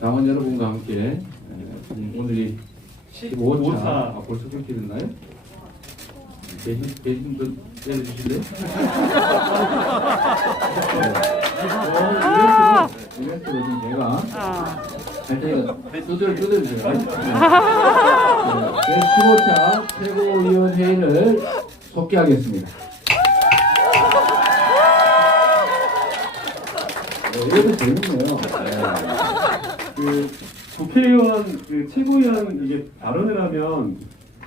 당원 여러분과 함께 오늘이 15차 벌써 그렇게 됐나요? 계신 분 때려주실래요? 이벤트로 지금 제가 하여튼 두드려주세요. 제15차 최고위원회의를 속개하겠습니다. 이것도 재밌네요. 국회의원 최고위원 이게 발언을 하면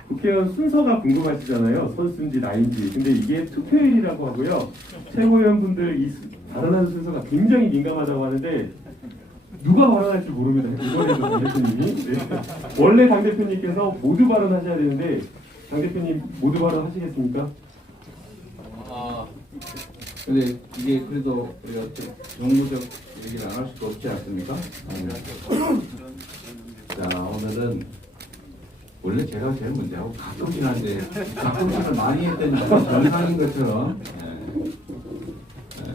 국회의원 순서가 궁금하시잖아요. 선수인지 나인지. 근데 이게 투표일이라고 하고요. 최고위원분들 이 발언하는 순서가 굉장히 민감하다고 하는데 누가 발언할 줄 모릅니다. 이번에도 당 대표님이. 네. 원래 당 대표님께서 모두 발언하셔야 되는데 당 대표님 모두 발언하시겠습니까? 근데 이게 그래도 우리가 정무적 얘기를 안 할 수도 없지 않습니까? 자, 오늘은 원래 제가 제일 문제하고 가끔씩 한데 가끔씩을 많이 했더니 정상인 것처럼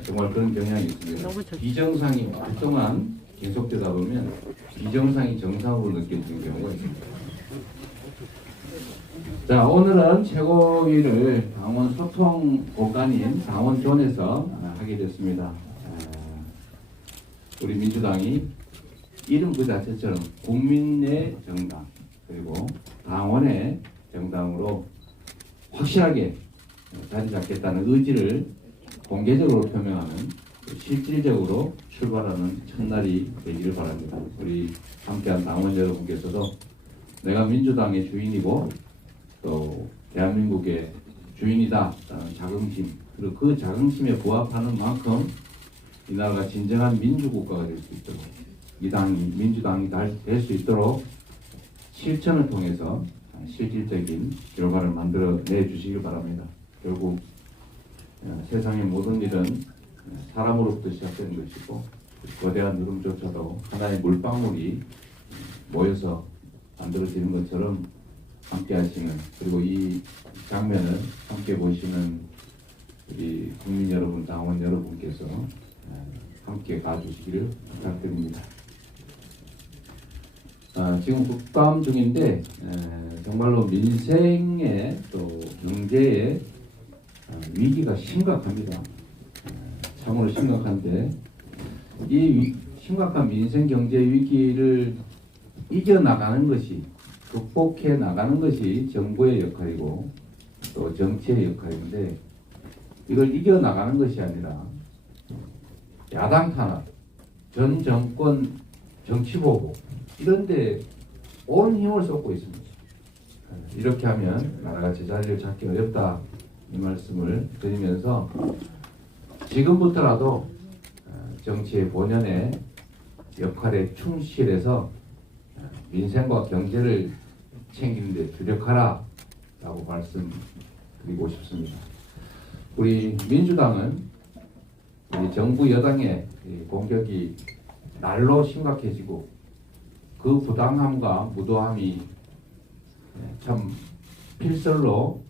정말 그런 경향이 있습니다. 비정상이 오랫동안 계속되다 보면 비정상이 정상으로 느껴지는 경우가 있습니다. 자, 오늘은 최고위를 당원 소통 공간인 당원존에서 하게 됐습니다. 우리 민주당이 이름 그 자체처럼 국민의 정당 그리고 당원의 정당으로 확실하게 자리 잡겠다는 의지를 공개적으로 표명하는 실질적으로 출발하는 첫날이 되기를 바랍니다. 우리 함께한 당원 여러분께서도 내가 민주당의 주인이고 또 대한민국의 주인이다라는 자긍심 그리고 그 자긍심에 부합하는 만큼 이 나라가 진정한 민주국가가 될 수 있도록 이 당이 민주당이 될 수 있도록 실천을 통해서 실질적인 결과를 만들어내 주시길 바랍니다. 결국 세상의 모든 일은 사람으로부터 시작되는 것이고 거대한 누름조차도 하나의 물방울이 모여서 만들어지는 것처럼 함께 하시는 그리고 이 장면을 함께 보시는 우리 국민 여러분, 당원 여러분께서 함께 가주시기를 부탁드립니다. 지금 국감 중인데 정말로 민생의 또 경제의 위기가 심각합니다. 참으로 심각한데 이 심각한 민생 경제 위기를 이겨나가는 것이 극복해 나가는 것이 정부의 역할이고 또 정치의 역할인데 이걸 이겨나가는 것이 아니라 야당 탄압, 전 정권 정치 보복 이런 데 온 힘을 쏟고 있습니다. 이렇게 하면 나라가 제자리를 찾기 어렵다 이 말씀을 드리면서 지금부터라도 정치의 본연의 역할에 충실해서 민생과 경제를 챙기는 데 주력하라 라고 말씀드리고 싶습니다. 우리 민주당은 우리 정부 여당의 공격이 날로 심각해지고 그 부당함과 무도함이 참 필설로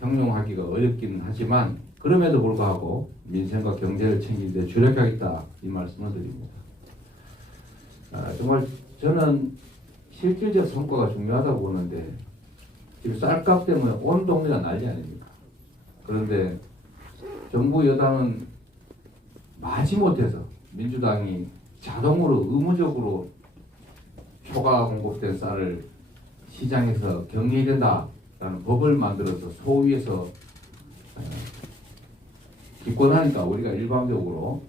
형용하기가 어렵긴 하지만 그럼에도 불구하고 민생과 경제를 챙기는 데 주력하겠다 이 말씀을 드립니다. 정말 저는 실질적 성과가 중요하다고 보는데 지금 쌀값 때문에 온 동네가 난리 아닙니까? 그런데 정부 여당은 마지못해서 민주당이 자동으로 의무적으로 초과 공급된 쌀을 시장에서 경유해야 된다라는 법을 만들어서 소위에서 기권하니까 우리가 일방적으로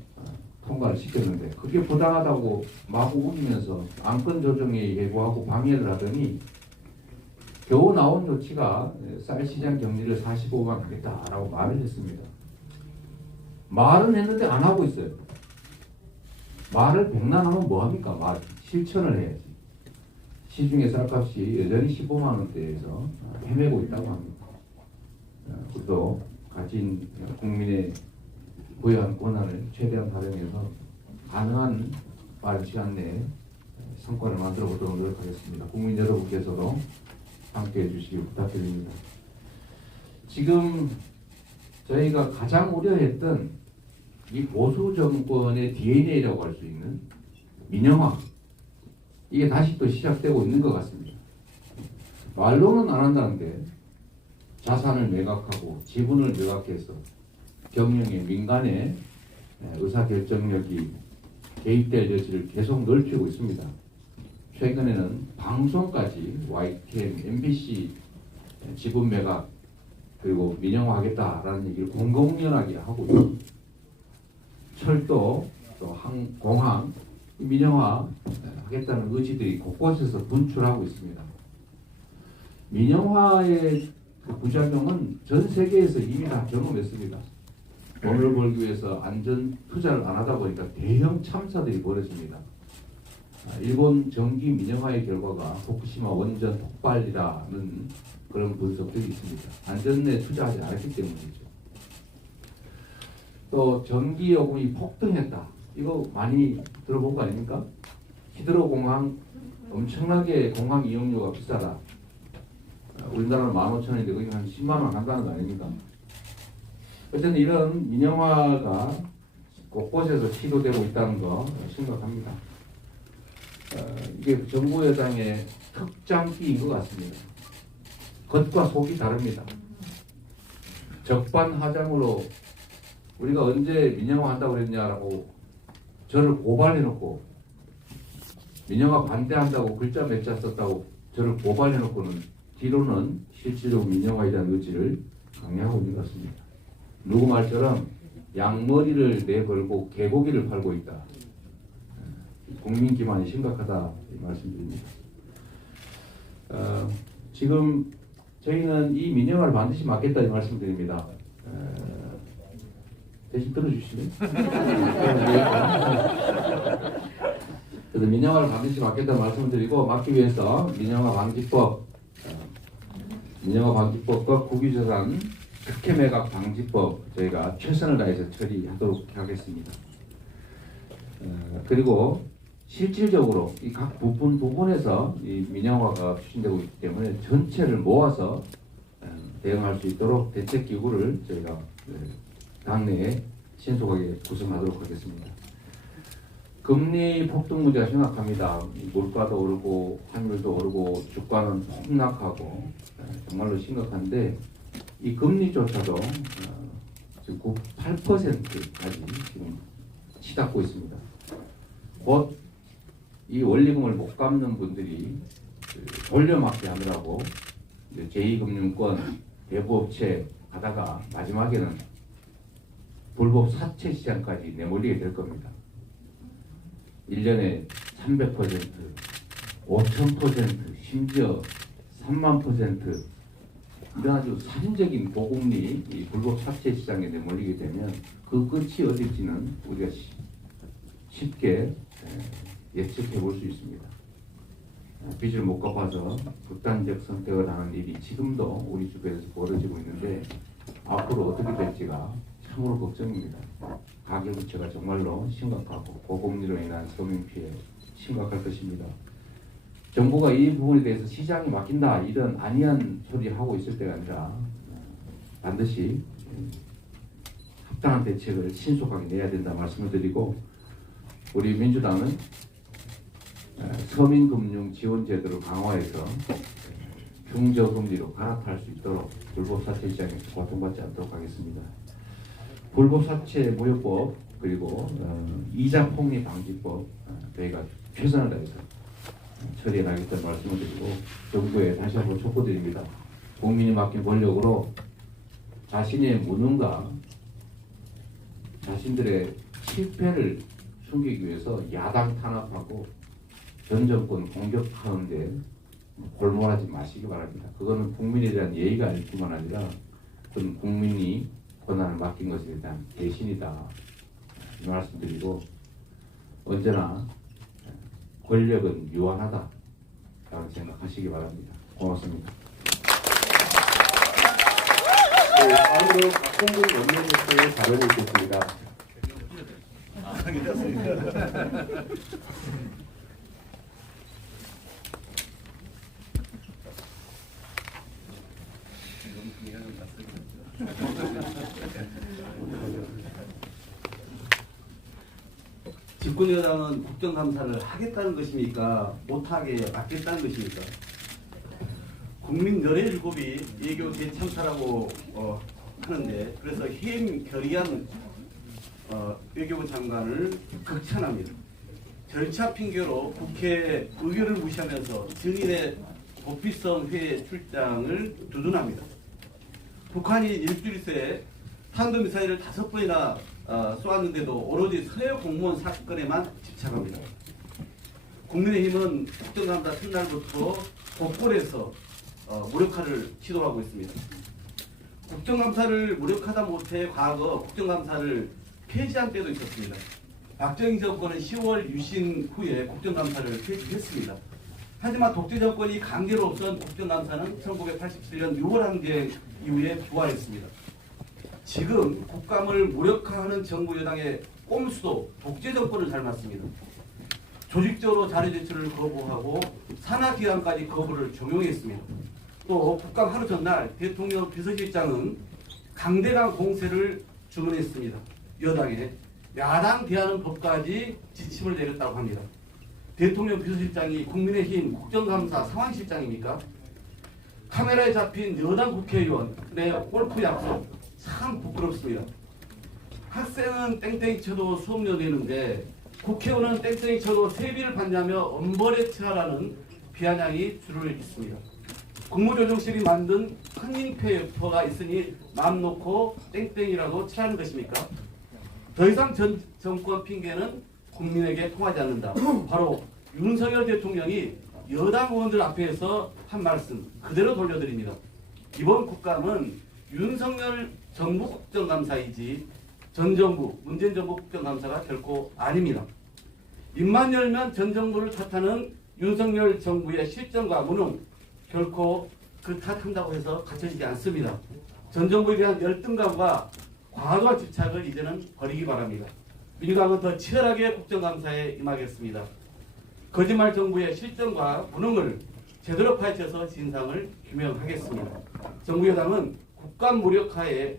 통과를 시켰는데 그게 부당하다고 마구 우기면서 안건 조정에 예고하고 방해를 하더니 겨우 나온 조치가 쌀시장 격리를 45만 하겠다라고 말을 했습니다. 말은 했는데 안 하고 있어요. 말을 백난하면 뭐합니까? 말 실천을 해야지. 시중의 쌀값이 여전히 15만 원대에서 헤매고 있다고 합니다. 또 가진 국민의 부여한 권한을 최대한 활용해서 가능한 빠른 시간 내에 성과를 만들어 보도록 노력하겠습니다. 국민 여러분께서도 함께해 주시기 부탁드립니다. 지금 저희가 가장 우려했던 이 보수 정권의 DNA라고 할 수 있는 민영화, 이게 다시 또 시작되고 있는 것 같습니다. 말로는 안 한다는데 자산을 매각하고 지분을 매각해서 경영의 민간의 의사결정력이 개입될 여지를 계속 넓히고 있습니다. 최근에는 방송까지 YTN, MBC 지분 매각 그리고 민영화하겠다라는 얘기를 공공연하게 하고 있습니다. 철도, 또 공항 민영화 하겠다는 의지들이 곳곳에서 분출하고 있습니다. 민영화의 그 부작용은 전 세계에서 이미 다 경험했습니다. 돈을 벌기 위해서 안전 투자를 안 하다 보니까 대형 참사들이 벌어집니다. 일본 전기 민영화의 결과가 후쿠시마 원전 폭발이라는 그런 분석들이 있습니다. 안전에 투자하지 않았기 때문이죠. 또 전기 요금이 폭등했다. 이거 많이 들어본 거 아닙니까? 히드로 공항 엄청나게 공항 이용료가 비싸다. 우리나라는 15,000원인데 거기 한 10만 원 한다는 거 아닙니까? 어쨌든 이런 민영화가 곳곳에서 시도되고 있다는 거 심각합니다. 이게 정부 여당의 특장기인 것 같습니다. 겉과 속이 다릅니다. 적반하장으로 우리가 언제 민영화 한다고 그랬냐라고 저를 고발해놓고 민영화 반대한다고 글자 몇 자 썼다고 저를 고발해놓고는 뒤로는 실질적으로 민영화에 대한 의지를 강요하고 있는 것 같습니다. 누구 말처럼 양머리를 내걸고 개고기를 팔고 있다. 국민 기만이 심각하다 이 말씀드립니다. 지금 저희는 이 민영화를 반드시 막겠다 이 말씀드립니다. 대신 들어주시면. 그래서 민영화를 반드시 막겠다는 말씀을 드리고 막기 위해서 민영화 방지법과 국유재산 특혜 매각 방지법 저희가 최선을 다해서 처리하도록 하겠습니다. 그리고 실질적으로 이 각 부분에서 이 민영화가 추진되고 있기 때문에 전체를 모아서 대응할 수 있도록 대책 기구를 저희가 당내에 신속하게 구성하도록 하겠습니다. 금리 폭등 문제가 심각합니다. 물가도 오르고 환율도 오르고 주가는 폭락하고 정말로 심각한데 이 금리조차도 지금 8%까지 지금 치닫고 있습니다. 곧 이 원리금을 못 갚는 분들이 돌려막기 하느라고 제2금융권 대부업체 가다가 마지막에는 불법 사채 시장까지 내몰리게 될 겁니다. 1년에 300%, 5,000%, 심지어 30,000% 이런 아주 살인적인 고금리 이 불법 사채 시장에 내몰리게 되면 그 끝이 어딜지는 우리가 쉽게 예측해 볼 수 있습니다. 빚을 못 갚아서 극단적 선택을 하는 일이 지금도 우리 주변에서 벌어지고 있는데 앞으로 어떻게 될지가 참으로 걱정입니다. 가계부채가 정말로 심각하고 고금리로 인한 서민 피해 심각할 것입니다. 정부가 이 부분에 대해서 시장이 막힌다 이런 아니한 소리 하고 있을 때가 아니라 반드시 합당한 대책을 신속하게 내야 된다 말씀을 드리고 우리 민주당은 서민금융지원제도를 강화해서 중저금리로 갈아탈 수 있도록 불법 사채 시장에서 고통받지 않도록 하겠습니다. 불법 사채 무효법 그리고 이자 폭리 방지법 저희가 최선을 다해서 처리해 나가겠다는 말씀을 드리고 정부에 다시 한번 촉구드립니다. 국민이 맡긴 권력으로 자신의 무능과 자신들의 실패를 숨기기 위해서 야당 탄압하고 전 정권 공격하는데 골몰하지 마시기 바랍니다. 그거는 국민에 대한 예의가 아닐 뿐만 아니라 그건 국민이 권한을 맡긴 것에 대한 배신이다 이 말씀드리고 언제나 권력은 유한하다 라고 생각하시기 바랍니다. 고맙습니다. 네, 다음으로 박홍근 원내대표의 발언을 듣겠습니다. 정권 여당은 국정감사를 하겠다는 것입니까? 못하게 막겠다는 것입니까? 국민 17이 외교 대참사라고 하는데, 그래서 해임 결의안 외교부 장관을 극찬합니다. 절차 핑계로 국회 의결을 무시하면서 증인의 도피성 회의 출장을 두둔합니다. 북한이 일주일 새에 탄도미사일을 5번이나 쏘았는데도 오로지 서해 공무원 사건에만 집착합니다. 국민의힘은 국정감사 첫날부터 곳곳에서 무력화를 시도하고 있습니다. 국정감사를 무력하다 못해 과거 국정감사를 폐지한 때도 있었습니다. 박정희 정권은 10월 유신 후에 국정감사를 폐지했습니다. 하지만 독재 정권이 강제로 없앤 국정감사는 1987년 6월 항쟁 이후에 부활했습니다. 지금 국감을 무력화하는 정부 여당의 꼼수도 독재 정권을 닮았습니다. 조직적으로 자료 제출을 거부하고 산하기관까지 거부를 종용했습니다. 또 국감 하루 전날 대통령 비서실장은 강대강 공세를 주문했습니다. 여당에 야당 대하는 법까지 지침을 내렸다고 합니다. 대통령 비서실장이 국민의힘 국정감사 상황실장입니까? 카메라에 잡힌 여당 국회의원의 골프 약속 참 부끄럽습니다. 학생은 땡땡이 쳐도 수업료 내는데 국회의원은 땡땡이 쳐도 세비를 받냐며 엄벌에 처하라는 비아냥이 줄을 잇습니다. 국무조정실이 만든 큰민폐가 있으니 마음 놓고 땡땡이라도 치라는 것입니까? 더 이상 정권 핑계는 국민에게 통하지 않는다. 바로 윤석열 대통령이 여당 의원들 앞에서 한 말씀 그대로 돌려드립니다. 이번 국감은 윤석열 정부 국정감사이지 전 정부, 문재인 정부 국정감사가 결코 아닙니다. 입만 열면 전 정부를 탓하는 윤석열 정부의 실정과 무능 결코 그 탓한다고 해서 갖춰지지 않습니다. 전 정부에 대한 열등감과 과도한 집착을 이제는 버리기 바랍니다. 민주당은 더 치열하게 국정감사에 임하겠습니다. 거짓말 정부의 실정과 무능을 제대로 파헤쳐서 진상을 규명하겠습니다. 정부 여당은 국감 무력화에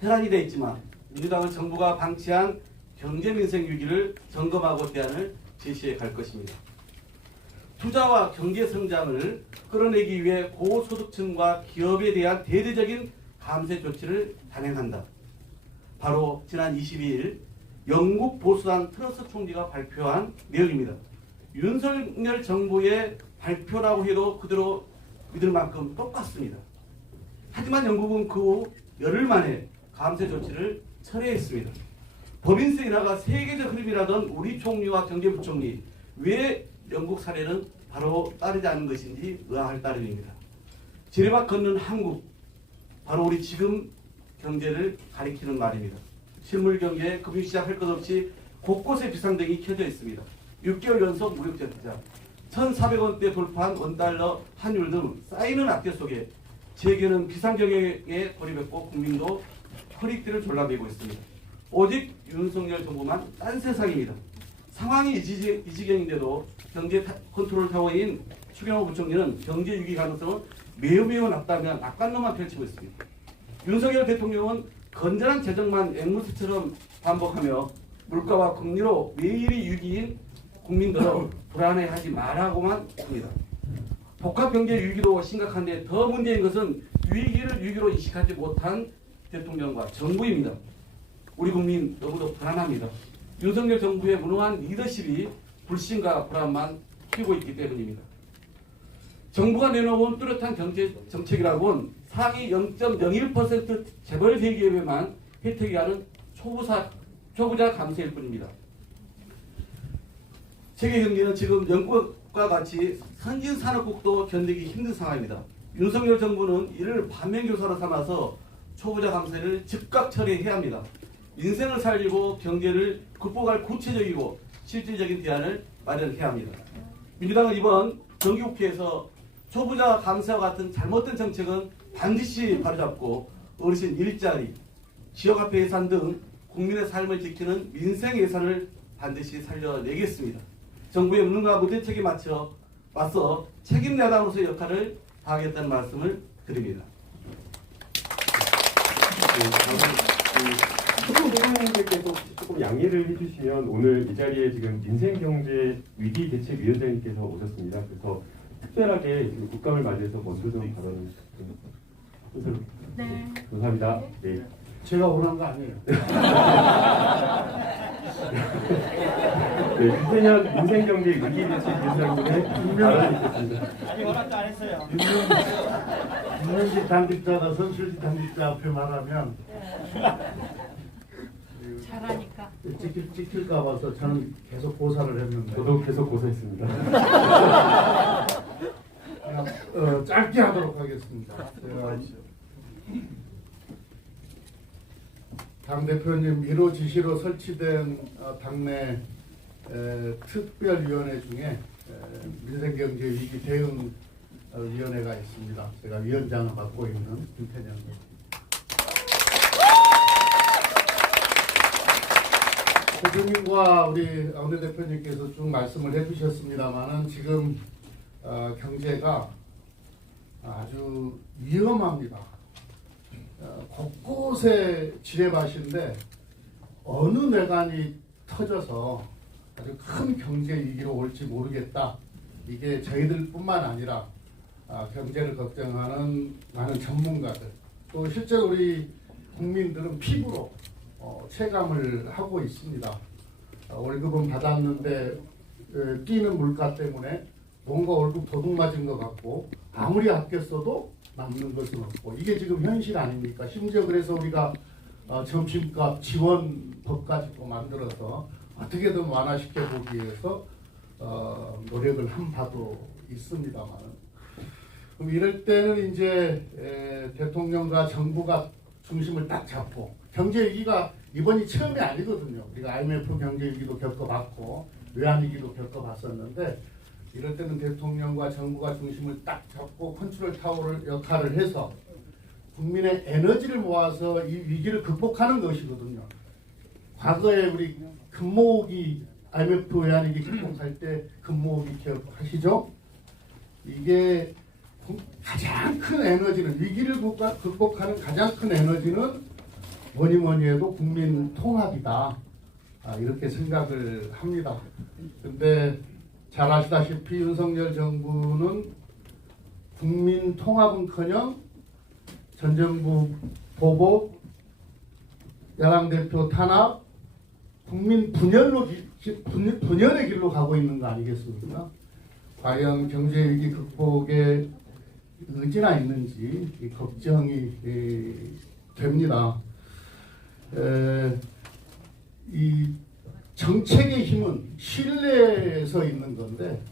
혈안이 되어 있지만 민주당은 정부가 방치한 경제 민생 위기를 점검하고 대안을 제시해 갈 것입니다. 투자와 경제 성장을 끌어내기 위해 고소득층과 기업에 대한 대대적인 감세 조치를 단행한다. 바로 지난 22일 영국 보수당 트러스 총리가 발표한 내용입니다. 윤석열 정부의 발표라고 해도 그대로 믿을 만큼 똑같습니다. 하지만 영국은 그 후 열흘 만에 감세 조치를 철회했습니다. 법인세 인하가 세계적 흐름이라던 우리 총리와 경제부총리, 왜 영국 사례는 바로 따르지 않는 것인지 의아할 따름입니다. 지뢰밭 걷는 한국, 바로 우리 지금 경제를 가리키는 말입니다. 실물 경제, 금융시장 할 것 없이 곳곳에 비상등이 켜져 있습니다. 6개월 연속 무역적자, 1,400원대 돌파한 원달러 환율 등 쌓이는 악재 속에 재계는 비상경영에 돌입했고 국민도 허리띠를 졸라매고 있습니다. 오직 윤석열 정부만 딴 세상입니다. 상황이 이 지경인데도 경제 컨트롤 타워인 추경호 부총리는 경제 위기 가능성은 매우 낮다며 낙관론만 펼치고 있습니다. 윤석열 대통령은 건전한 재정만 앵무새처럼 반복하며 물가와 금리로 매일이 위기인 국민들을 불안해하지 말라고만 합니다. 복합 경제 위기도 심각한데 더 문제인 것은 위기를 위기로 인식하지 못한 대통령과 정부입니다. 우리 국민 너무도 불안합니다. 윤석열 정부의 무능한 리더십이 불신과 불안만 키우고 있기 때문입니다. 정부가 내놓은 뚜렷한 경제 정책이라고는 상위 0.01% 재벌 대기업에만 혜택이 가는 초부자 감세일 뿐입니다. 세계 경제는 지금 영국과 같이 선진 산업국도 견디기 힘든 상황입니다. 윤석열 정부는 이를 반면교사로 삼아서 초부자 감세를 즉각 처리해야 합니다. 인생을 살리고 경제를 극복할 구체적이고 실질적인 대안을 마련해야 합니다. 민주당은 이번 정기국회에서 초부자 감세와 같은 잘못된 정책은 반드시 바로잡고 어르신 일자리, 지역화폐 예산 등 국민의 삶을 지키는 민생 예산을 반드시 살려내겠습니다. 정부의 무능과 무대책에 맞서 책임 야당으로서의 역할을 다하겠다는 말씀을 드립니다. 최고위원님께서 조금 양해를 해주시면 오늘 이 자리에 지금 민생경제 위기 대책위원장님께서 오셨습니다. 그래서 특별하게 국감을 맞이해서 먼저 좀 발언을 좀 네. 감사합니다. 네. 제가 원한 거 아니에요. 네, 유태현 민생경제 위기 대책위원장님의 발언이 있겠습니다. 아니 허락도 안 했어요. 윤영식 당직자가 선출직 당직자 앞에 말하면 잘하니까. 찍힐까 봐서 저는 계속 고사를 했는데 저도 계속 고생했습니다. 그냥 짧게 하도록 하겠습니다. 제가 당대표님 1호 지시로 설치된 당내 특별위원회 중에 민생경제위기 대응위원회가 있습니다. 제가 위원장을 맡고 있는 김태년입니다. 대표님과 우리 원내대표님께서 쭉 말씀을 해주셨습니다만은 지금 경제가 아주 위험합니다. 곳곳에 지뢰밭인데 어느 뇌관이 터져서 아주 큰 경제 위기로 올지 모르겠다. 이게 저희들뿐만 아니라 경제를 걱정하는 많은 전문가들 또 실제로 우리 국민들은 피부로 체감을 하고 있습니다. 월급은 받았는데 뛰는 물가 때문에 뭔가 월급 도둑 맞은 것 같고 아무리 아껴 써도 남는 것은 없고 이게 지금 현실 아닙니까? 심지어 그래서 우리가 점심값 지원법까지 또 만들어서 어떻게든 완화시켜 보기 위해서 노력을 한 바도 있습니다만 그럼 이럴 때는 이제 대통령과 정부가 중심을 딱 잡고 경제 위기가 이번이 처음이 아니거든요. 우리가 IMF 경제 위기도 겪어봤고 외환위기도 겪어봤었는데 이럴 때는 대통령과 정부가 중심을 딱 잡고 컨트롤 타워를 역할을 해서 국민의 에너지를 모아서 이 위기를 극복하는 것이거든요. 과거에 우리 금모으기 IMF 외환위기 극복할 때 금모으기 기억하시죠? 이게 가장 큰 에너지는 위기를 극복하는 가장 큰 에너지는 뭐니 해도 국민 통합이다. 이렇게 생각을 합니다. 근데 잘 아시다시피 윤석열 정부는 국민 통합은커녕 전 정부 보복, 야당 대표 탄압, 국민 분열의 길로 가고 있는 거 아니겠습니까? 과연 경제 위기 극복에 의지나 있는지 걱정이 됩니다. 이 정책의 힘은 신뢰에서 있는 건데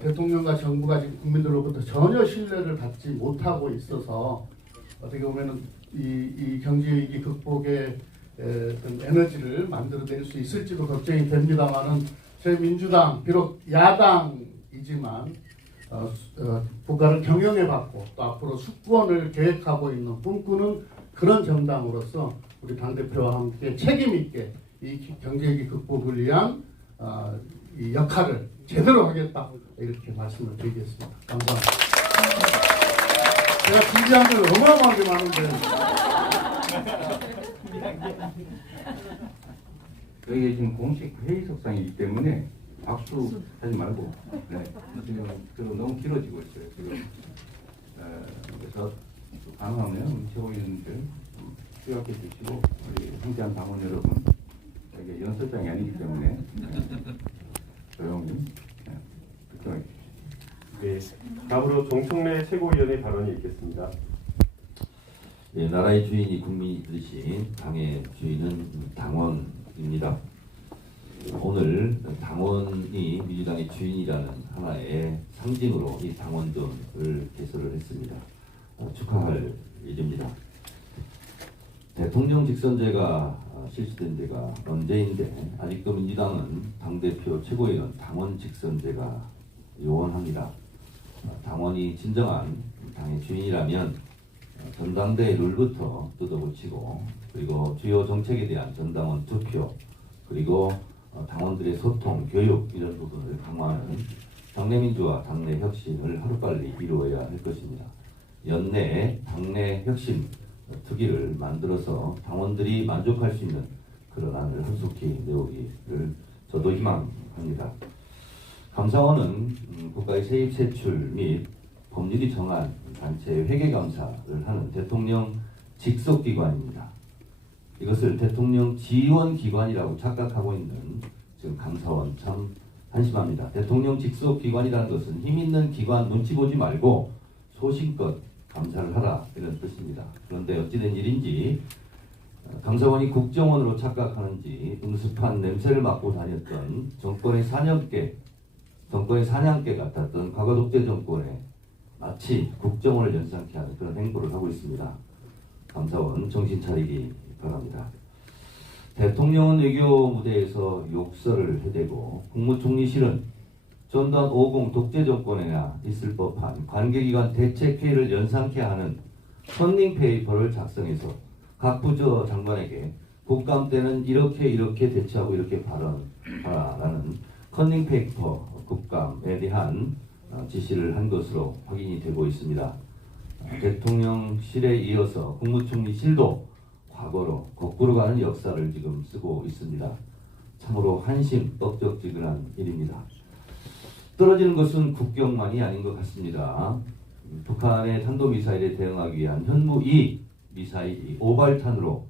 대통령과 정부가 지금 국민들로부터 전혀 신뢰를 받지 못하고 있어서 어떻게 보면은 이 경제 위기 극복에 어떤 에너지를 만들어낼 수 있을지도 걱정이 됩니다만은 저희 민주당 비록 야당이지만 국가를 경영해봤고 또 앞으로 수권을 계획하고 있는 꿈꾸는 그런 정당으로서 우리 당대표와 함께 책임 있게 이 경제위기 극복을 위한 이 역할을 제대로 하겠다 이렇게 말씀을 드리겠습니다. 감사합니다. 제가 준비한 걸 어마어마하게 많은데 여기 지금 공식 회의석상이기 때문에 박수 하지 말고 지금 너무 길어지고 있어요. 지금 그래서 가능하면 최고위원들 수락해 주시고 우리 함께한 당원 여러분 이게 연설장이 아니기 때문에 조용히 걱정해 주십시오. 네, 다음으로 정청래 최고위원의 발언이 있겠습니다. 네, 나라의 주인이 국민이듯이 당의 주인은 당원입니다. 오늘 당원이 민주당의 주인이라는 하나의 상징으로 이 당원전을 개설을 했습니다. 축하할 일입니다. 대통령 직선제가 실시된 지가 언제인데 아직도 민주당은 당대표 최고위원 당원 직선제가 요원합니다. 당원이 진정한 당의 주인이라면 전당대회 룰부터 뜯어고치고 그리고 주요 정책에 대한 전당원 투표 그리고 당원들의 소통, 교육 이런 부분을 강화하는 당내 민주화, 당내 혁신을 하루빨리 이루어야 할 것입니다. 연내 당내 혁신 특위를 만들어서 당원들이 만족할 수 있는 그런 안을 한속히 내오기를 저도 희망합니다. 감사원은 국가의 세입 세출 및 법률이 정한 단체의 회계감사를 하는 대통령 직속기관입니다. 이것을 대통령 지원기관이라고 착각하고 있는 지금 감사원 참 한심합니다. 대통령 직속기관이라는 것은 힘있는 기관 눈치 보지 말고 소신껏 감사를 하라 이런 뜻입니다. 그런데 어찌된 일인지 감사원이 국정원으로 착각하는지 응습한 냄새를 맡고 다녔던 정권의 사냥개 같았던 과거 독재 정권에 마치 국정원을 연상케 하는 그런 행보를 하고 있습니다. 감사원 정신 차리기 바랍니다. 대통령은 외교 무대에서 욕설을 해대고 국무총리실은 전두환 50 독재 정권에나 있을 법한 관계기관 대책회의를 연상케 하는 컨닝페이퍼를 작성해서 각 부처 장관에게 국감 때는 이렇게 대처하고 이렇게 발언하라는 컨닝페이퍼 국감에 대한 지시를 한 것으로 확인이 되고 있습니다. 대통령실에 이어서 국무총리실도 과거로 거꾸로 가는 역사를 지금 쓰고 있습니다. 참으로 한심 뻑적지근한 일입니다. 떨어지는 것은 국경만이 아닌 것 같습니다. 북한의 탄도미사일에 대응하기 위한 현무-2 미사일이 오발탄으로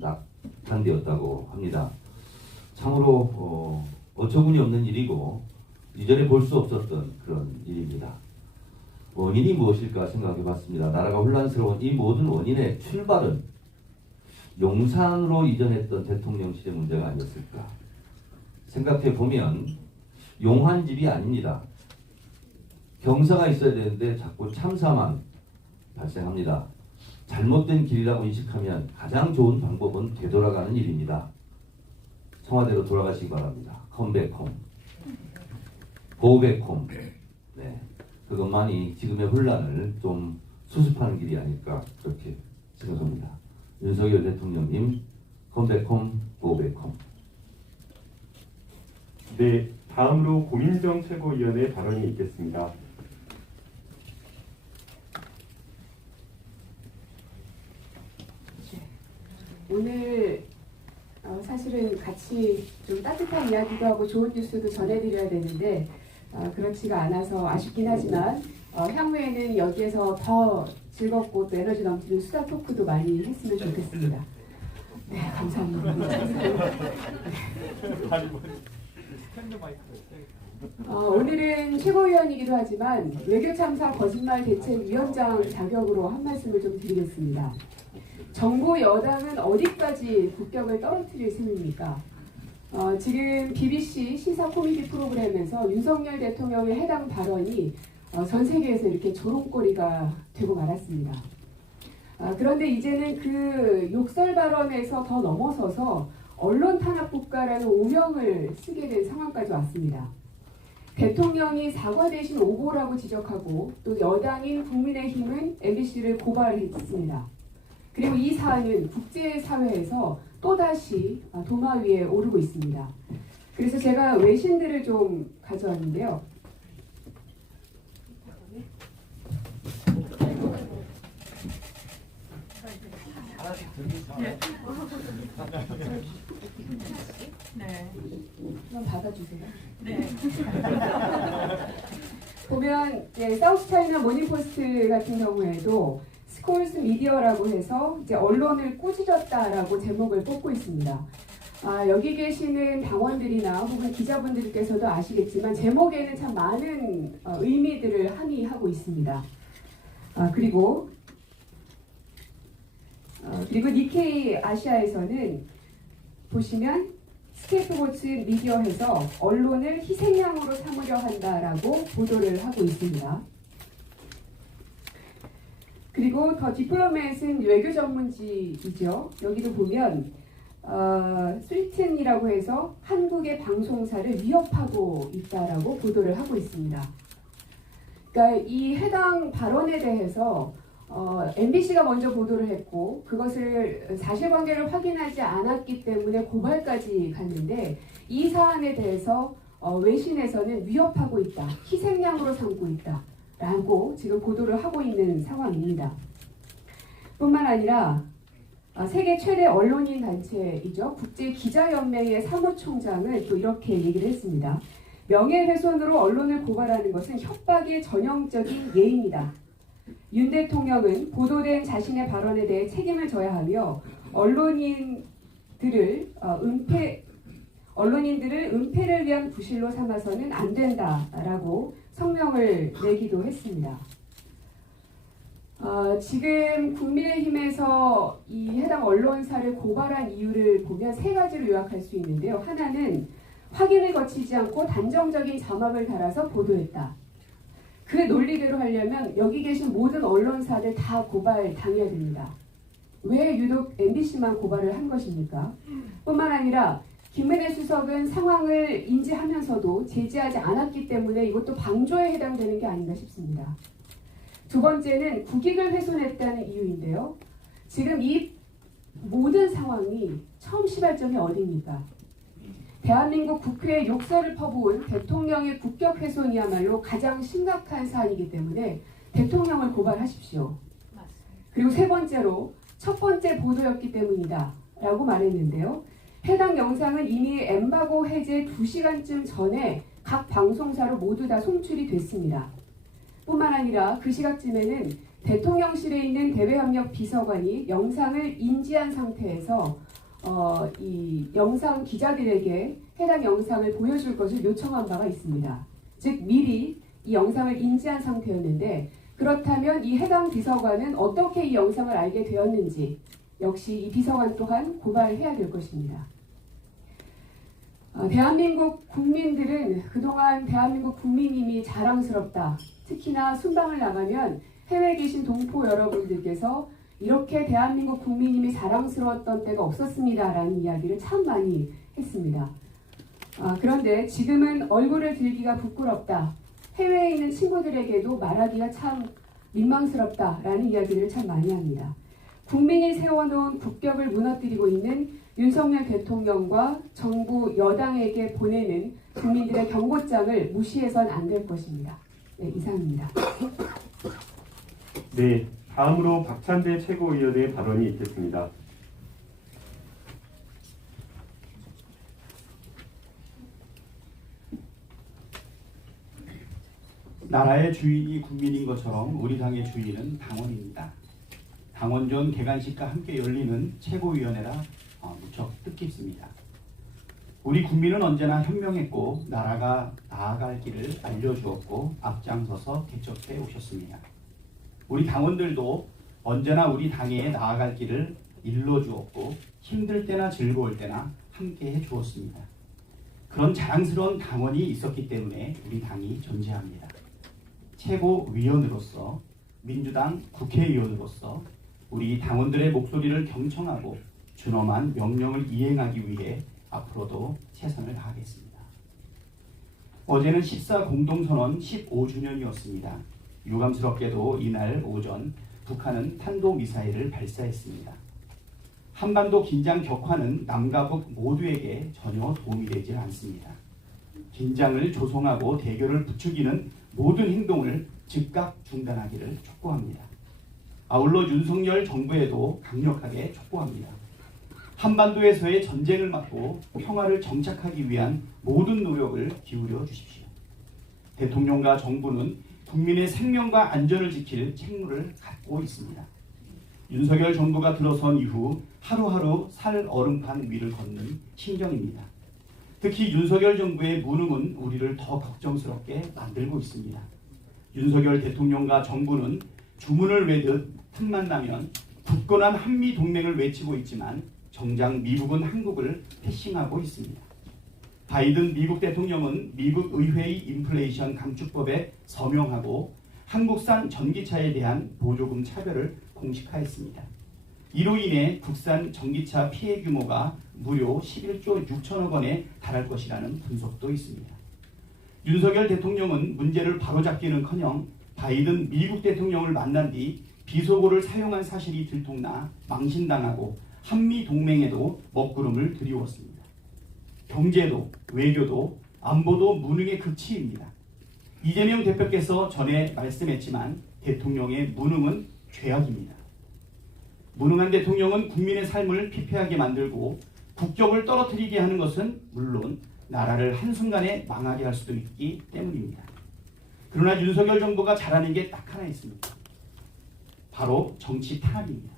낙탄되었다고 합니다. 참으로 어처구니 없는 일이고 이전에 볼 수 없었던 그런 일입니다. 원인이 무엇일까 생각해 봤습니다. 나라가 혼란스러운 이 모든 원인의 출발은 용산으로 이전했던 대통령실의 문제가 아니었을까 생각해 보면 용한집이 아닙니다. 경사가 있어야 되는데 자꾸 참사만 발생합니다. 잘못된 길이라고 인식하면 가장 좋은 방법은 되돌아가는 일입니다. 청와대로 돌아가시기 바랍니다. 컴백홈, 고백홈. 네, 그것만이 지금의 혼란을 좀 수습하는 길이 아닐까 그렇게 생각합니다. 윤석열 대통령님, 컴백홈, 고백홈. 네, 다음으로 고민정 최고위원의 발언이 있겠습니다. 오늘 사실은 같이 좀 따뜻한 이야기도 하고 좋은 뉴스도 전해드려야 되는데 그렇지가 않아서 아쉽긴 하지만 향후에는 여기에서 더 즐겁고 또 에너지 넘치는 수다 토크도 많이 했으면 좋겠습니다. 네, 감사합니다. 오늘은 최고위원이기도 하지만 외교참사 거짓말대책위원장 자격으로 한 말씀을 좀 드리겠습니다. 정부 여당은 어디까지 국격을 떨어뜨릴 셈입니까? 지금 BBC 시사 코미디 프로그램에서 윤석열 대통령의 해당 발언이 전 세계에서 이렇게 조롱거리가 되고 말았습니다. 그런데 이제는 그 욕설 발언에서 더 넘어서서 언론 탄압 국가라는 오명을 쓰게 된 상황까지 왔습니다. 대통령이 사과 대신 오보라고 지적하고 또 여당인 국민의힘은 MBC를 고발했습니다. 그리고 이 사안은 국제사회에서 또다시 도마 위에 오르고 있습니다. 그래서 제가 외신들을 좀 가져왔는데요. 네. 한번 받아주세요. 네. 보면 사우스차이나 모닝포스트 같은 경우에도 스콜스 미디어라고 해서 이제 언론을 꾸짖었다라고 제목을 뽑고 있습니다. 여기 계시는 당원들이나 혹은 기자분들께서도 아시겠지만 제목에는 참 많은 의미들을 함의하고 있습니다. 그리고 니케이 아시아에서는 보시면 스케이프고츠 미디어에서 언론을 희생양으로 삼으려 한다라고 보도를 하고 있습니다. 그리고 더 디플로맷은 외교 전문지이죠. 여기도 보면 스리튼이라고 해서 한국의 방송사를 위협하고 있다라고 보도를 하고 있습니다. 그러니까 이 해당 발언에 대해서 MBC가 먼저 보도를 했고 그것을 사실관계를 확인하지 않았기 때문에 고발까지 갔는데 이 사안에 대해서 외신에서는 위협하고 있다, 희생양으로 삼고 있다 라고 지금 보도를 하고 있는 상황입니다. 뿐만 아니라 세계 최대 언론인 단체이죠. 국제기자연맹의 사무총장은 또 이렇게 얘기를 했습니다. 명예훼손으로 언론을 고발하는 것은 협박의 전형적인 예입니다. 윤 대통령은 보도된 자신의 발언에 대해 책임을 져야 하며 언론인들을 은폐를 위한 부실로 삼아서는 안 된다라고 성명을 내기도 했습니다. 지금 국민의힘에서 이 해당 언론사를 고발한 이유를 보면 세 가지로 요약할 수 있는데요. 하나는 확인을 거치지 않고 단정적인 자막을 달아서 보도했다. 그 논리대로 하려면 여기 계신 모든 언론사들 다 고발당해야 됩니다. 왜 유독 MBC만 고발을 한 것입니까? 뿐만 아니라 김은혜 수석은 상황을 인지하면서도 제지하지 않았기 때문에 이것도 방조에 해당되는 게 아닌가 싶습니다. 두 번째는 국익을 훼손했다는 이유인데요. 지금 이 모든 상황이 처음 시발점이 어디입니까? 대한민국 국회에 욕설을 퍼부은 대통령의 국격 훼손이야말로 가장 심각한 사안이기 때문에 대통령을 고발하십시오. 그리고 세 번째로 첫 번째 보도였기 때문이다 라고 말했는데요. 해당 영상은 이미 엠바고 해제 2시간쯤 전에 각 방송사로 모두 다 송출이 됐습니다. 뿐만 아니라 그 시각쯤에는 대통령실에 있는 대외협력 비서관이 영상을 인지한 상태에서 이 영상 기자들에게 해당 영상을 보여줄 것을 요청한 바가 있습니다. 즉 미리 이 영상을 인지한 상태였는데 그렇다면 이 해당 비서관은 어떻게 이 영상을 알게 되었는지 역시 이 비서관 또한 고발해야 될 것입니다. 대한민국 국민들은 그동안 대한민국 국민님이 자랑스럽다. 특히나 순방을 나가면 해외에 계신 동포 여러분들께서 이렇게 대한민국 국민님이 자랑스러웠던 때가 없었습니다. 라는 이야기를 참 많이 했습니다. 그런데 지금은 얼굴을 들기가 부끄럽다. 해외에 있는 친구들에게도 말하기가 참 민망스럽다. 라는 이야기를 참 많이 합니다. 국민이 세워놓은 국격을 무너뜨리고 있는 윤석열 대통령과 정부 여당에게 보내는 국민들의 경고장을 무시해선 안 될 것입니다. 네, 이상입니다. 네, 다음으로 박찬대 최고위원의 발언이 있겠습니다. 나라의 주인이 국민인 것처럼 우리 당의 주인은 당원입니다. 당원전 개관식과 함께 열리는 최고위원회라 무척 뜻깊습니다. 우리 국민은 언제나 현명했고 나라가 나아갈 길을 알려주었고 앞장서서 개척해 오셨습니다. 우리 당원들도 언제나 우리 당의 나아갈 길을 일러주었고 힘들 때나 즐거울 때나 함께 해주었습니다. 그런 자랑스러운 당원이 있었기 때문에 우리 당이 존재합니다. 최고위원으로서 민주당 국회의원으로서 우리 당원들의 목소리를 경청하고 준엄한 명령을 이행하기 위해 앞으로도 최선을 다하겠습니다. 어제는 14 공동선언 15주년이었습니다. 유감스럽게도 이날 오전 북한은 탄도미사일을 발사했습니다. 한반도 긴장 격화는 남과 북 모두에게 전혀 도움이 되지 않습니다. 긴장을 조성하고 대결을 부추기는 모든 행동을 즉각 중단하기를 촉구합니다. 아울러 윤석열 정부에도 강력하게 촉구합니다. 한반도에서의 전쟁을 막고 평화를 정착하기 위한 모든 노력을 기울여 주십시오. 대통령과 정부는 국민의 생명과 안전을 지킬 책무를 갖고 있습니다. 윤석열 정부가 들어선 이후 하루하루 살 얼음판 위를 걷는 심정입니다. 특히 윤석열 정부의 무능은 우리를 더 걱정스럽게 만들고 있습니다. 윤석열 대통령과 정부는 주문을 외듯 틈만 나면 굳건한 한미 동맹을 외치고 있지만 정작 미국은 한국을 패싱하고 있습니다. 바이든 미국 대통령은 미국 의회의 인플레이션 감축법에 서명하고 한국산 전기차에 대한 보조금 차별을 공식화했습니다. 이로 인해 국산 전기차 피해 규모가 무려 11조 6천억 원에 달할 것이라는 분석도 있습니다. 윤석열 대통령은 문제를 바로잡기는커녕 바이든 미국 대통령을 만난 뒤 비속어를 사용한 사실이 들통나 망신당하고 한미 동맹에도 먹구름을 들이웠습니다. 경제도 외교도 안보도 무능의 극치입니다. 이재명 대표께서 전에 말씀했지만 대통령의 무능은 죄악입니다. 무능한 대통령은 국민의 삶을 피폐하게 만들고 국격을 떨어뜨리게 하는 것은 물론 나라를 한순간에 망하게 할 수도 있기 때문입니다. 그러나 윤석열 정부가 잘하는 게 딱 하나 있습니다. 바로 정치 탄압입니다.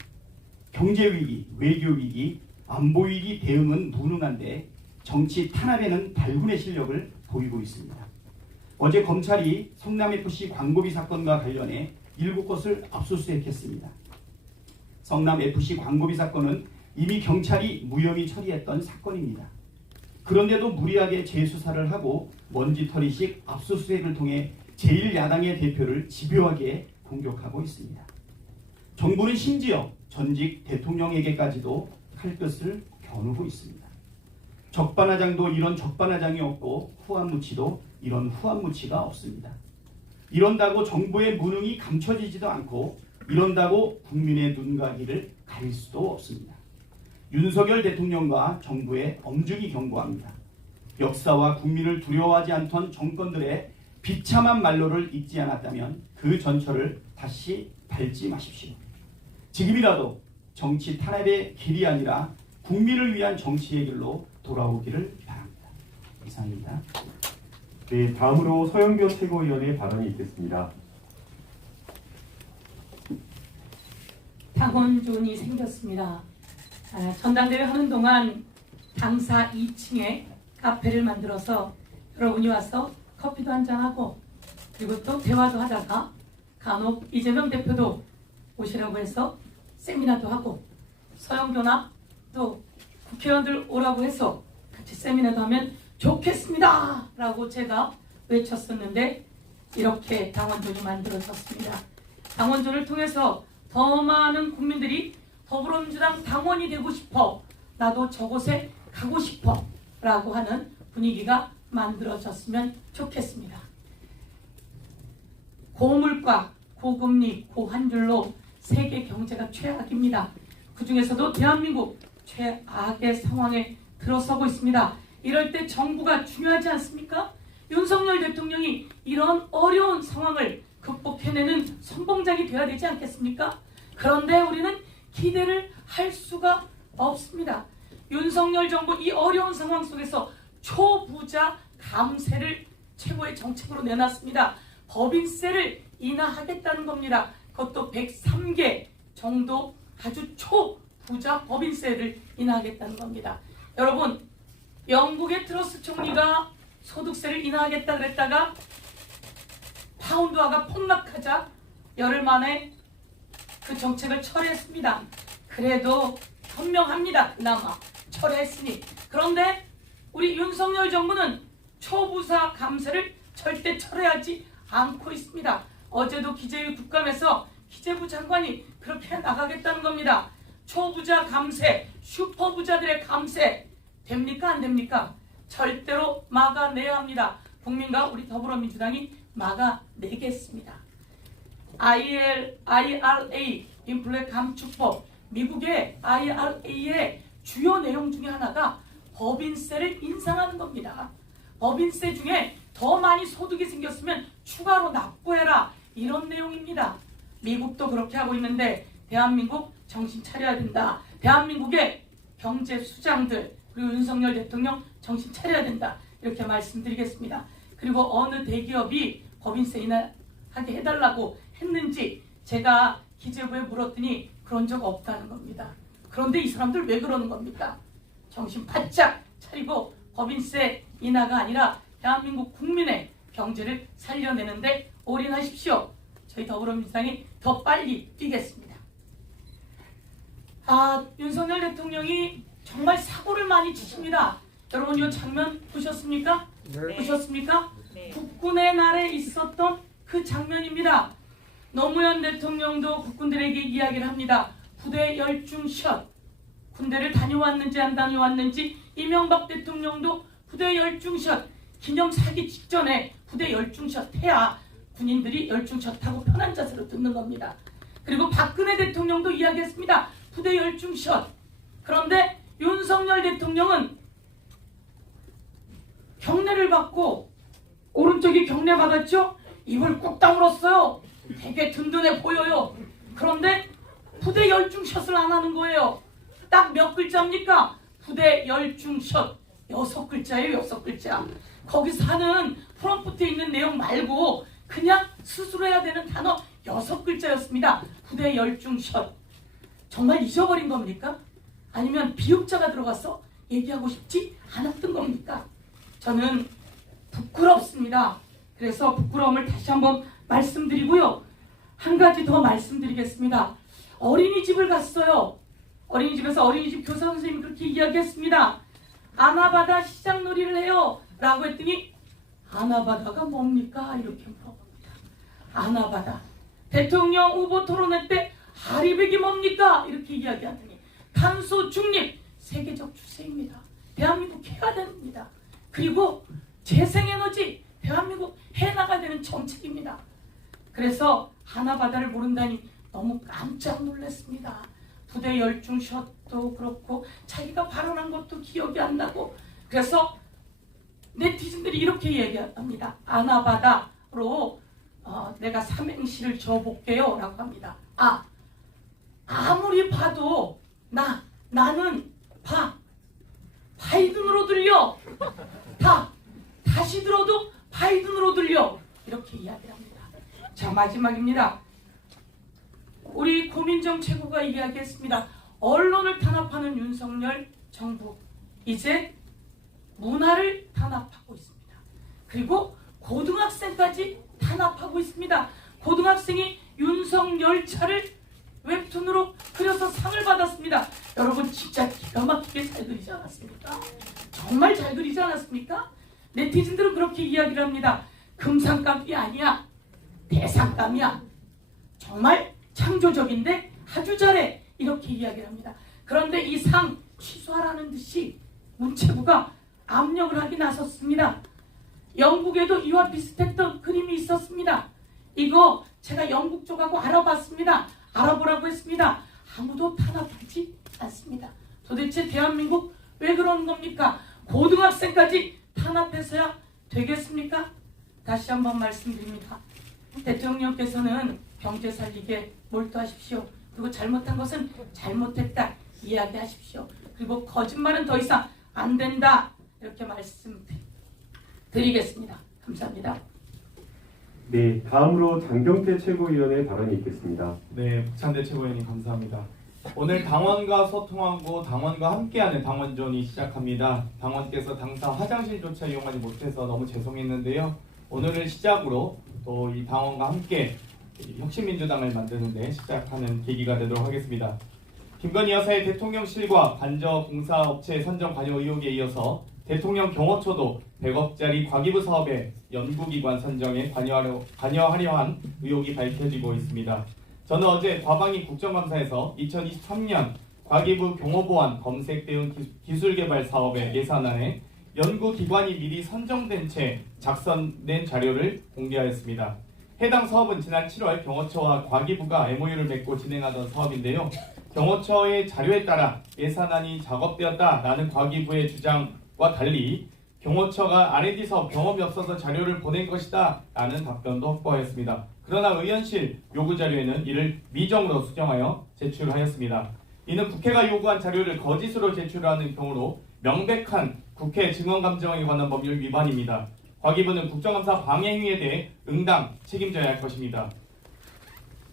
경제위기, 외교위기, 안보위기 대응은 무능한데 정치 탄압에는 발군의 실력을 보이고 있습니다. 어제 검찰이 성남FC 광고비 사건과 관련해 7곳을 압수수색했습니다. 성남FC 광고비 사건은 이미 경찰이 무혐의 처리했던 사건입니다. 그런데도 무리하게 재수사를 하고 먼지털이식 압수수색을 통해 제1야당의 대표를 집요하게 공격하고 있습니다. 정부는 심지어 전직 대통령에게까지도 칼끝을 겨누고 있습니다. 적반하장도 이런 적반하장이 없고 후한무치도 이런 후한무치가 없습니다. 이런다고 정부의 무능이 감춰지지도 않고 이런다고 국민의 눈가기를 가릴 수도 없습니다. 윤석열 대통령과 정부에 엄중히 경고합니다. 역사와 국민을 두려워하지 않던 정권들의 비참한 말로를 잊지 않았다면 그 전철을 다시 밟지 마십시오. 지금이라도 정치 탄압의 길이 아니라 국민을 위한 정치의 길로 돌아오기를 바랍니다. 이상입니다. 네, 다음으로 서영교 최고위원의 발언이 있겠습니다. 당원존이 생겼습니다. 전당대회 하는 동안 당사 2층에 카페를 만들어서 여러분이 와서 커피도 한잔하고 그리고 또 대화도 하다가 간혹 이재명 대표도 오시라고 해서 세미나도 하고 서영교나 또 국회의원들 오라고 해서 같이 세미나도 하면 좋겠습니다 라고 제가 외쳤었는데 이렇게 당원존이 만들어졌습니다. 당원존을 통해서 더 많은 국민들이 더불어민주당 당원이 되고 싶어 나도 저곳에 가고 싶어 라고 하는 분위기가 만들어졌으면 좋겠습니다. 고물가, 고금리, 고환율로 세계 경제가 최악입니다. 그 중에서도 대한민국 최악의 상황에 들어서고 있습니다. 이럴 때 정부가 중요하지 않습니까? 윤석열 대통령이 이런 어려운 상황을 극복해내는 선봉장이 되어야 되지 않겠습니까? 그런데 우리는 기대를 할 수가 없습니다. 윤석열 정부 이 어려운 상황 속에서 초부자 감세를 최고의 정책으로 내놨습니다. 법인세를 인하하겠다는 겁니다. 그것도 103개 정도 아주 초부자 법인세를 인하하겠다는 겁니다. 여러분, 영국의 트러스 총리가 소득세를 인하하겠다 그랬다가 파운드화가 폭락하자 열흘 만에 그 정책을 철회했습니다. 그래도 현명합니다. 그나마 철회했으니. 그런데 우리 윤석열 정부는 초부자 감세를 절대 철회하지 않고 있습니다. 어제도 기재위 국감에서 기재부 장관이 그렇게 나가겠다는 겁니다. 초부자 감세, 슈퍼부자들의 감세 됩니까? 안 됩니까? 절대로 막아내야 합니다. 국민과 우리 더불어민주당이 막아내겠습니다. IRA 인플레 감축법, 미국의 IRA의 주요 내용 중에 하나가 법인세를 인상하는 겁니다. 법인세 중에 더 많이 소득이 생겼으면 추가로 납부해라 이런 내용입니다. 미국도 그렇게 하고 있는데 대한민국 정신 차려야 된다. 대한민국의 경제 수장들 그리고 윤석열 대통령 정신 차려야 된다. 이렇게 말씀드리겠습니다. 그리고 어느 대기업이 법인세 인하하게 해달라고 했는지 제가 기재부에 물었더니 그런 적 없다는 겁니다. 그런데 이 사람들 왜 그러는 겁니까? 정신 바짝 차리고 법인세 인하가 아니라 대한민국 국민의 경제를 살려내는데 올인하십시오. 저희 더불어민주당이 더 빨리 뛰겠습니다. 윤석열 대통령이 정말 사고를 많이 치십니다. 여러분 이 장면 보셨습니까? 네. 보셨습니까? 네. 국군의 날에 있었던 그 장면입니다. 노무현 대통령도 국군들에게 이야기를 합니다. 부대 열중샷. 군대를 다녀왔는지 안 다녀왔는지 이명박 대통령도 부대 열중샷. 기념사기 직전에 부대 열중샷 해야 군인들이 열중샷하고 편한 자세로 듣는 겁니다. 그리고 박근혜 대통령도 이야기했습니다. 부대 열중샷. 그런데 윤석열 대통령은 경례를 받고 오른쪽이 경례 받았죠? 입을 꾹 다물었어요. 되게 든든해 보여요. 그런데 부대 열중샷을 안 하는 거예요. 딱 몇 글자입니까? 부대 열중샷. 6글자예요, 6글자. 거기서 하는 프롬프트에 있는 내용 말고 그냥 스스로 해야 되는 단어 6글자였습니다. 부대 열중샷. 정말 잊어버린 겁니까? 아니면 비읍자가 들어가서 얘기하고 싶지 않았던 겁니까? 저는 부끄럽습니다. 그래서 부끄러움을 다시 한번 말씀드리고요. 한 가지 더 말씀드리겠습니다. 어린이집을 갔어요. 어린이집에서 어린이집 교사 선생님이 그렇게 이야기했습니다. 아나바다 시장놀이를 해요 라고 했더니 아나바다가 뭡니까? 이렇게 물어봅니다. 아나바다. 대통령 후보 토론회 때 하리백이 뭡니까? 이렇게 이야기하더니 탄소 중립 세계적 추세입니다. 대한민국 해야 됩니다. 그리고 재생에너지 대한민국 해나가야 되는 정책입니다. 그래서 하나바다를 모른다니 너무 깜짝 놀랐습니다. 부대 열중샷도 그렇고 자기가 발언한 것도 기억이 안 나고 그래서 네티즌들이 이렇게 얘기합니다. 아나바다로 내가 삼행시를 줘볼게요 라고 합니다. 아무리 봐도 나는 바이든으로 들려. 다시 들어도 바이든으로 들려. 이렇게 이야기를 합니다. 자, 마지막입니다. 우리 고민정 최고가 이야기했습니다. 언론을 탄압하는 윤석열 정부 이제 문화를 탄압하고 있습니다. 그리고 고등학생까지 탄압하고 있습니다. 고등학생이 윤석열차를 웹툰으로 그려서 상을 받았습니다. 여러분 진짜 기가 막히게 잘 그리지 않았습니까? 정말 잘 그리지 않았습니까? 네티즌들은 그렇게 이야기를 합니다. 금상감이 아니야. 대상감이야. 정말 창조적인데 아주 잘해. 이렇게 이야기를 합니다. 그런데 이 상 취소하라는 듯이 문체부가 압력을 하기 나섰습니다. 영국에도 이와 비슷했던 그림이 있었습니다. 이거 제가 영국 쪽하고 알아봤습니다. 알아보라고 했습니다. 아무도 탄압하지 않습니다. 도대체 대한민국 왜 그러는 겁니까? 고등학생까지 탄압해서야 되겠습니까? 다시 한번 말씀드립니다. 대통령께서는 경제 살리기에 몰두하십시오. 그리고 잘못한 것은 잘못했다 이야기하십시오. 그리고 거짓말은 더 이상 안 된다 이렇게 말씀드리겠습니다. 감사합니다. 네, 다음으로 장경태 최고위원의 발언이 있겠습니다. 네, 박찬대 최고위원님 감사합니다. 오늘 당원과 소통하고 당원과 함께하는 당원전이 시작합니다. 당원께서 당사 화장실조차 이용하지 못해서 너무 죄송했는데요. 오늘을 시작으로 또 이 당원과 함께 혁신민주당을 만드는 데 시작하는 계기가 되도록 하겠습니다. 김건희 여사의 대통령실과 간접공사업체 선정 관여 의혹에 이어서 대통령 경호처도 100억짜리 과기부 사업에 연구기관 선정에 관여하려 한 의혹이 밝혀지고 있습니다. 저는 어제 과방위 국정감사에서 2023년 과기부 경호보안 검색 대응 기술개발 사업의 예산안에 연구기관이 미리 선정된 채 작성된 자료를 공개하였습니다. 해당 사업은 지난 7월 경호처와 과기부가 MOU를 맺고 진행하던 사업인데요. 경호처의 자료에 따라 예산안이 작업되었다라는 과기부의 주장과 달리 경호처가 R&D 사업 경험이 없어서 자료를 보낸 것이다 라는 답변도 확보하였습니다. 그러나 의원실 요구 자료에는 이를 미정으로 수정하여 제출하였습니다. 이는 국회가 요구한 자료를 거짓으로 제출하는 경우로 명백한 국회 증언감정에 관한 법률 위반입니다. 과기부는 국정감사 방해 행위에 대해 응당 책임져야 할 것입니다.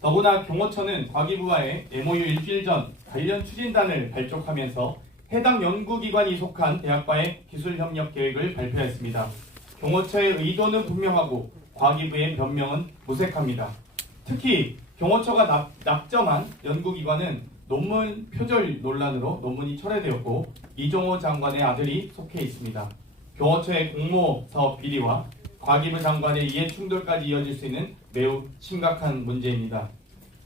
더구나 경호처는 과기부와의 MOU 일주일 전 관련 추진단을 발족하면서 해당 연구기관이 속한 대학과의 기술협력 계획을 발표했습니다. 경호처의 의도는 분명하고 과기부의 변명은 무색합니다. 특히 경호처가 낙점한 연구기관은 논문 표절 논란으로 논문이 철회되었고 이종호 장관의 아들이 속해 있습니다. 경호처의 공모 사업 비리와 과기부 장관의 이해 충돌까지 이어질 수 있는 매우 심각한 문제입니다.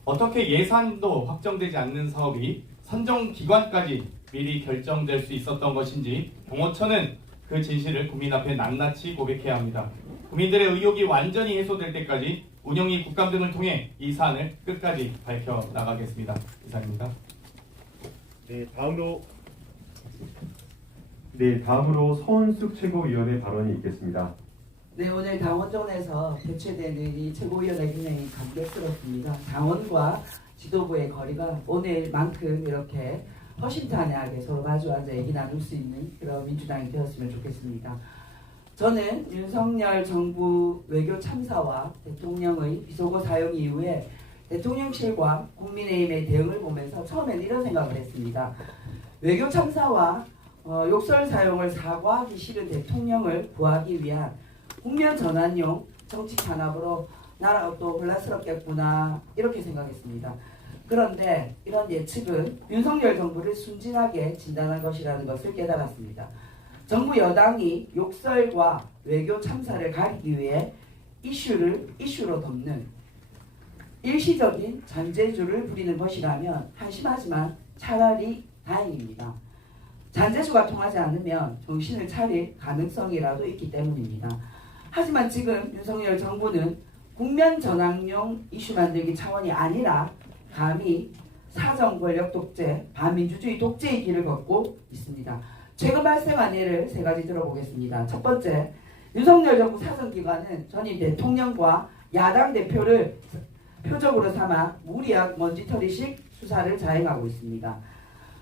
어떻게 예산도 확정되지 않는 사업이 선정 기관까지 미리 결정될 수 있었던 것인지 경호처는 그 진실을 국민 앞에 낱낱이 고백해야 합니다. 국민들의 의혹이 완전히 해소될 때까지 운영위 국감 등을 통해 이 사안을 끝까지 밝혀나가겠습니다. 이상입니다. 네, 다음으로 서은숙 최고위원의 발언이 있겠습니다. 네, 오늘 당원전에서 개최되는 이 최고위원회 굉장히 감격스럽습니다. 당원과 지도부의 거리가 오늘만큼 이렇게 허심탄회하게 서로 마주 앉아 얘기 나눌 수 있는 그런 민주당이 되었으면 좋겠습니다. 저는 윤석열 정부 외교 참사와 대통령의 비속어 사용 이후에 대통령실과 국민의힘의 대응을 보면서 처음에는 이런 생각을 했습니다. 외교 참사와 욕설 사용을 사과하기 싫은 대통령을 구하기 위한 국면 전환용 정치 탄압으로 나라가 또 혼란스럽겠구나 이렇게 생각했습니다. 그런데 이런 예측은 윤석열 정부를 순진하게 진단한 것이라는 것을 깨달았습니다. 정부 여당이 욕설과 외교 참사를 가리기 위해 이슈를 이슈로 덮는 일시적인 잔재주를 부리는 것이라면 한심하지만 차라리 다행입니다. 잔재주가 통하지 않으면 정신을 차릴 가능성이라도 있기 때문입니다. 하지만 지금 윤석열 정부는 국면 전환용 이슈 만들기 차원이 아니라 감히 사정 권력 독재, 반민주주의 독재의 길을 걷고 있습니다. 최근 발생한 예를 세 가지 들어보겠습니다. 첫 번째, 윤석열 정부 사정기관은 전임 대통령과 야당 대표를 표적으로 삼아 무리한 먼지털이식 수사를 자행하고 있습니다.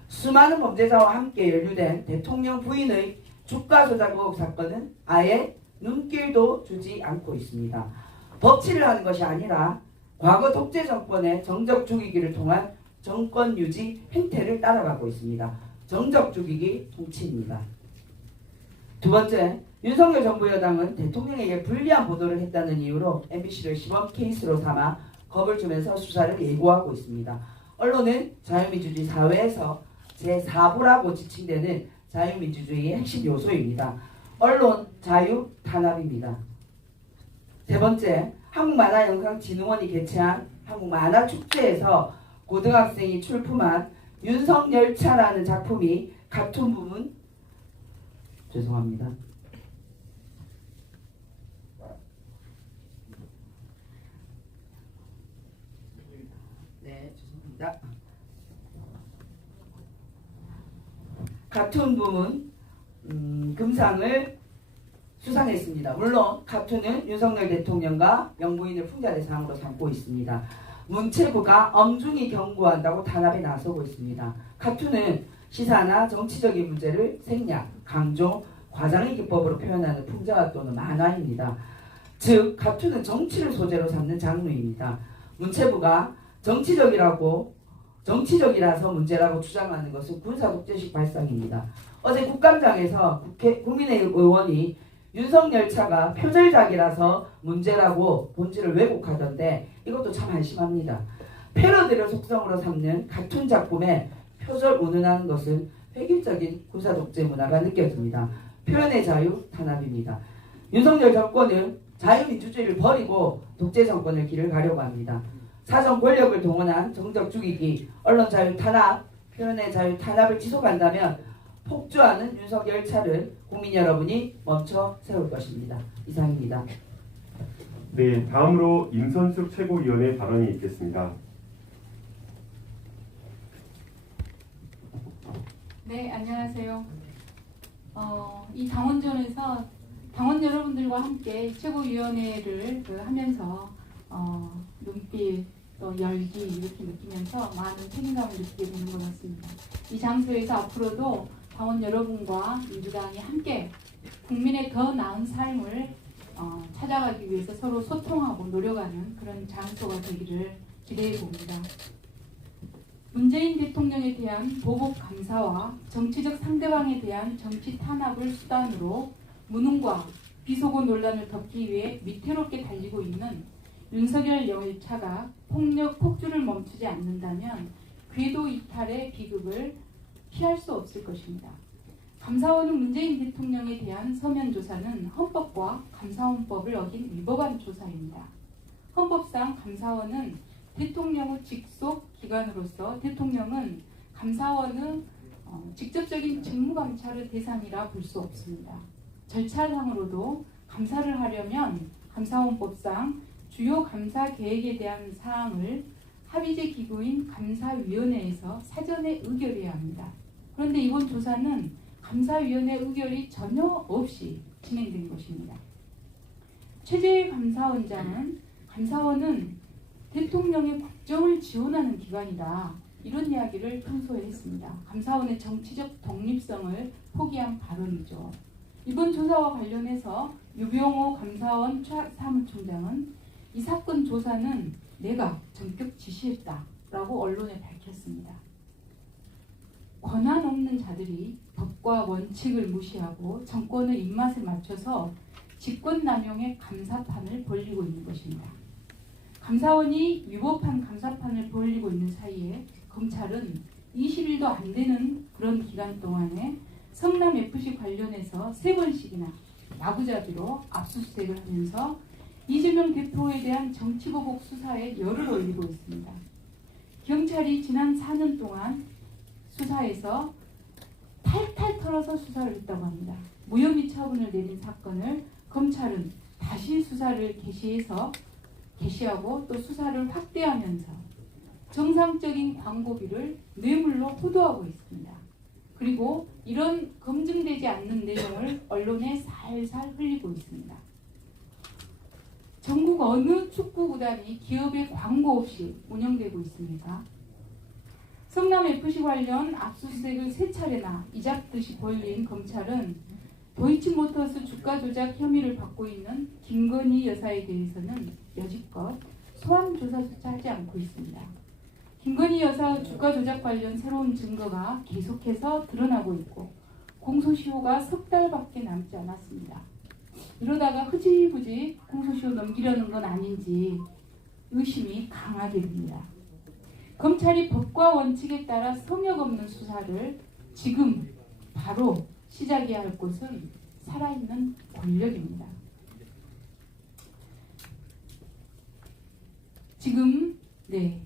수많은 범죄자와 함께 연루된 대통령 부인의 주가 조작 의혹 사건은 아예 눈길도 주지 않고 있습니다. 법치를 하는 것이 아니라 과거 독재 정권의 정적 죽이기를 통한 정권 유지 행태를 따라가고 있습니다. 정적 죽이기 통치입니다. 두 번째, 윤석열 정부 여당은 대통령에게 불리한 보도를 했다는 이유로 MBC를 시범 케이스로 삼아 겁을 주면서 수사를 예고하고 있습니다. 언론은 자유민주주의 사회에서 제4부라고 지칭되는 자유민주주의의 핵심 요소입니다. 언론 자유 탄압입니다. 세 번째, 한국만화영상진흥원이 개최한 한국만화축제에서 고등학생이 출품한 윤석열차라는 작품이 카툰 부문 죄송합니다. 네, 죄송합니다. 카툰 부문 금상을 수상했습니다. 물론 카툰은 윤석열 대통령과 영부인을 풍자 대상으로 삼고 있습니다. 문체부가 엄중히 경고한다고 탄압에 나서고 있습니다. 카툰은 시사나 정치적인 문제를 생략, 강조, 과장의 기법으로 표현하는 풍자와 또는 만화입니다. 즉 카툰은 정치를 소재로 삼는 장르입니다. 문체부가 정치적이라서 문제라고 주장하는 것은 군사독재식 발상입니다. 어제 국감장에서 국민의힘 의원이 윤석열차가 표절작이라서 문제라고 본질을 왜곡하던데 이것도 참 한심합니다. 패러디를 속성으로 삼는 카툰 작품에 표절 운운하는 것은 획일적인 군사독재 문화가 느껴집니다. 표현의 자유 탄압입니다. 윤석열 정권은 자유민주주의를 버리고 독재 정권의 길을 가려고 합니다. 사정 권력을 동원한 정적 죽이기, 언론 자유 탄압, 표현의 자유 탄압을 지속한다면 폭주하는 윤석열차를 국민 여러분이 멈춰 세울 것입니다. 이상입니다. 네, 다음으로 임선숙 최고위원의 발언이 있겠습니다. 네, 안녕하세요. 이 당원전에서 당원 여러분들과 함께 최고위원회를 하면서 눈빛 또 열기 이렇게 느끼면서 많은 책임감을 느끼게 되는 것 같습니다. 이 장소에서 앞으로도 당원 여러분과 민주당이 함께 국민의 더 나은 삶을 찾아가기 위해서 서로 소통하고 노력하는 그런 장소가 되기를 기대해 봅니다. 문재인 대통령에 대한 보복 감사와 정치적 상대방에 대한 정치 탄압을 수단으로 무능과 비속어 논란을 덮기 위해 위태롭게 달리고 있는 윤석열 열차가 폭주를 멈추지 않는다면 궤도 이탈의 비극을 피할 수 없을 것입니다. 감사원은 문재인 대통령에 대한 서면 조사는 헌법과 감사원법을 어긴 위법한 조사입니다. 헌법상 감사원은 대통령의 직속 기관으로서 대통령은 감사원의 직접적인 직무감찰의 대상이라 볼 수 없습니다. 절차상으로도 감사를 하려면 감사원법상 주요 감사 계획에 대한 사항을 합의제 기구인 감사위원회에서 사전에 의결해야 합니다. 그런데 이번 조사는 감사위원회 의결이 전혀 없이 진행된 것입니다. 최재일 감사원은 대통령의 국정을 지원하는 기관이다. 이런 이야기를 평소에 했습니다. 감사원의 정치적 독립성을 포기한 발언이죠. 이번 조사와 관련해서 유병호 감사원 사무총장은 이 사건 조사는 내가 전격 지시했다라고 언론에 밝혔습니다. 권한 없는 자들이 법과 원칙을 무시하고 정권의 입맛에 맞춰서 직권남용의 감사판을 벌리고 있는 것입니다. 감사원이 위법한 감사판을 벌리고 있는 사이에 검찰은 20일도 안 되는 그런 기간 동안에 성남FC 관련해서 3번씩이나 야구잡이로 압수수색을 하면서 이재명 대표에 대한 정치보복 수사에 열을 올리고 있습니다. 경찰이 지난 4년 동안 수사에서 탈탈 털어서 수사를 했다고 합니다. 무혐의 처분을 내린 사건을 검찰은 다시 수사를 개시하고 또 수사를 확대하면서 정상적인 광고비를 뇌물로 호도하고 있습니다. 그리고 이런 검증되지 않는 내용을 언론에 살살 흘리고 있습니다. 전국 어느 축구구단이 기업의 광고 없이 운영되고 있습니까? 성남FC 관련 압수수색을 3차례나 이잡듯이 벌린 검찰은 도이치모터스 주가 조작 혐의를 받고 있는 김건희 여사에 대해서는 여지껏 소환 조사조차 하지 않고 있습니다. 김건희 여사 주가 조작 관련 새로운 증거가 계속해서 드러나고 있고 공소시효가 석 달밖에 남지 않았습니다. 이러다가 흐지부지 공소시효 넘기려는 건 아닌지 의심이 강하게 됩니다. 검찰이 법과 원칙에 따라 성역 없는 수사를 지금 바로 시작해야 할 곳은 살아있는 권력입니다. 지금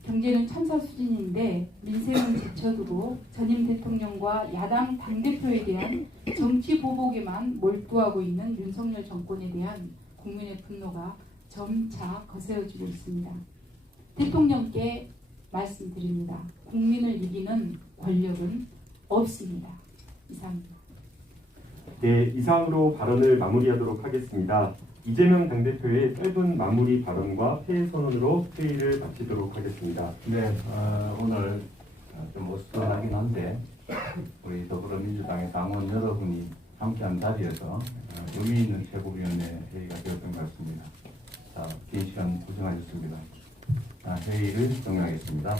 경제는 참사 수준인데 민생은 제쳐두고 전임 대통령과 야당 당대표에 대한 정치 보복에만 몰두하고 있는 윤석열 정권에 대한 국민의 분노가 점차 거세어지고 있습니다. 대통령께 말씀드립니다. 국민을 이기는 권력은 없습니다. 이상입니다. 네, 이상으로 발언을 마무리하도록 하겠습니다. 이재명 당대표의 짧은 마무리 발언과 폐회 선언으로 회의를 마치도록 하겠습니다. 네, 오늘 좀 어수선하긴 한데 우리 더불어민주당의 당원 여러분이 함께한 자리에서 의미 있는 최고위원회 회의가 되었던 것 같습니다. 자, 긴 시간 고생하셨습니다. 회의를 종료하겠습니다.